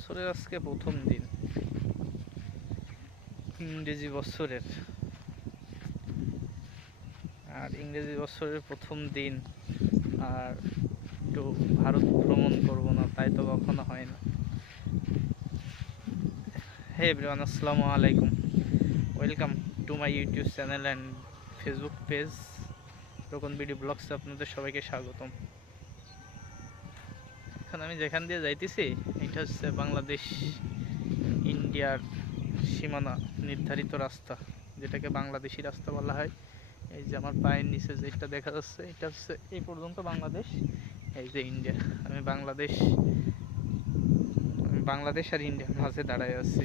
বছরের আজকে প্রথম দিন, ইংরেজি বছরের। আর ইংরেজি বছরের প্রথম দিন আর একটু ভারত ভ্রমণ করব না, তাই তো কখনো হয় না। হে এভরিওয়ান, আসসালামু আলাইকুম। Welcome to my YouTube channel and Facebook page Rokon BD ব্লগসে আপনাদের সবাইকে স্বাগতম। এখন আমি যেখান দিয়ে যাইতেছি এটা হচ্ছে বাংলাদেশ ইন্ডিয়ার সীমানা নির্ধারিত রাস্তা, যেটাকে বাংলাদেশি রাস্তা বলা হয়। এই যে আমার পায়ের নিচে যেটা দেখা যাচ্ছে এটা হচ্ছে এই পর্যন্ত বাংলাদেশ, এই যে ইন্ডিয়া। আমি বাংলাদেশ আর ইন্ডিয়ার মাঝে দাঁড়ায় আছি।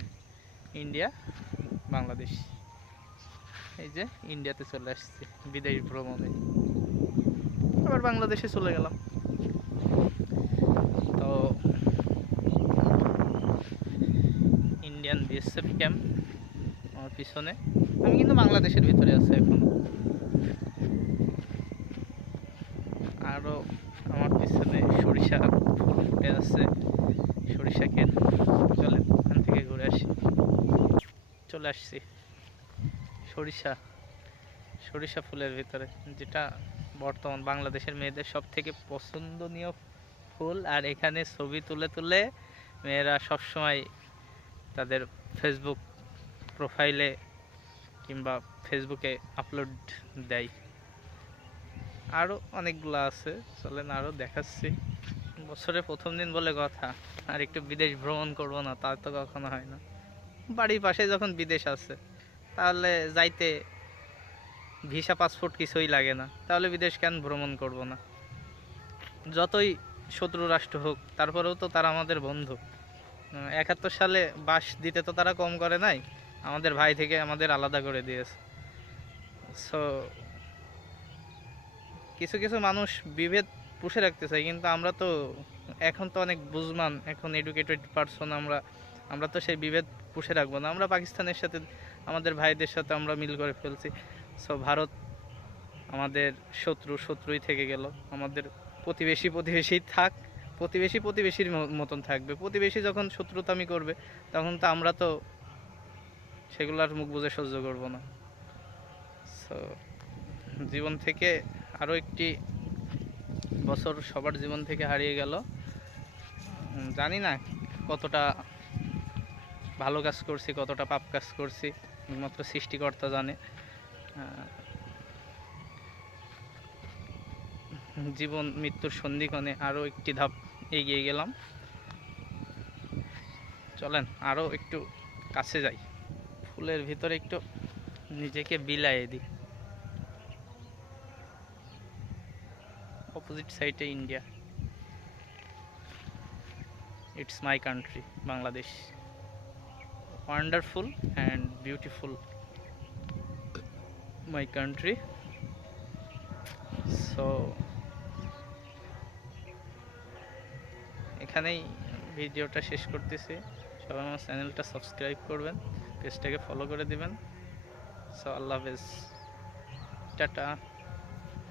ইন্ডিয়া, বাংলাদেশ। এই যে ইন্ডিয়াতে চলে আসছি বিদেশ ভ্রমণে, আবার বাংলাদেশে চলে গেলাম। তো ইন্ডিয়ান বিএসএফ ক্যাম্প আমার পিছনে, আমি কিন্তু বাংলাদেশের ভিতরে আছি এখন। আরও আমার পিছনে সরিষা ফুল ফুটে আছে, সরিষা ক্ষেত। চলেন ওখান থেকে ঘুরে আসি। চলে আসছি সরিষা ফুলের ভিতরে, যেটা বর্তমান বাংলাদেশের মেয়েদের সব থেকে পছন্দনীয় ফুল। আর এখানে ছবি তুলে তুলে মেয়েরা সবসময় তাদের ফেসবুক প্রোফাইলে কিংবা ফেসবুকে আপলোড দেয়। আরও অনেকগুলো আছে, চলেন আরও দেখাচ্ছি। বছরের প্রথম দিন বলে কথা, আর একটু বিদেশ ভ্রমণ করবো না তা তো কখনো হয় না। বাড়ির পাশে যখন বিদেশ আছে তাহলে যাইতে ভিসা পাসপোর্ট কিছুই লাগে না, তাহলে বিদেশ কেন ভ্রমণ করব না? যতই শত্রু রাষ্ট্র হোক তারপরেও তো তারা আমাদের বন্ধু। 71 সালে বাস দিতে তো তারা কম করে নাই, আমাদের ভাই থেকে আমাদের আলাদা করে দিয়েছে। সো কিছু কিছু মানুষ বিভেদ পুষে রাখতে চাই, কিন্তু আমরা তো এখন তো অনেক বুঝমান, এখন এডুকেটেড পারসন। আমরা তো সেই বিভেদ পুষে রাখবো না। আমরা পাকিস্তানের সাথে, আমাদের ভাইদের সাথে আমরা মিল করে ফেলছি। সো ভারত আমাদের শত্রুই থেকে গেল। আমাদের প্রতিবেশী থাক, প্রতিবেশীর মতন থাকবে। প্রতিবেশী যখন শত্রুতামি করবে তখন তো আমরা তো সেগুলার মুখ বুজে সহ্য করব না। সো জীবন থেকে আরও একটি বছর সবার জীবন থেকে হারিয়ে গেল। জানি না কতটা ভালো কাজ করছি, কতটা পাপ কাজ করছি, একমাত্র সৃষ্টিকর্তা জানে। জীবন মৃত্যুর সন্ধিক্ষণে আরও একটি ধাপ এগিয়ে গেলাম। চলেন আরও একটু কাছে যাই, ফুলের ভিতরে একটু নিজেকে বিলাইয়ে দিই। অপোজিট সাইডে India, it's my country Bangladesh, wonderful and beautiful my country. So এখানেই ভিডিওটা শেষ করতেছি। সবাই আমার চ্যানেলটা সাবস্ক্রাইব করবেন, পেজটাকে ফলো করে দিবেন। সো আল্লাহ হাফেজ, টাটা।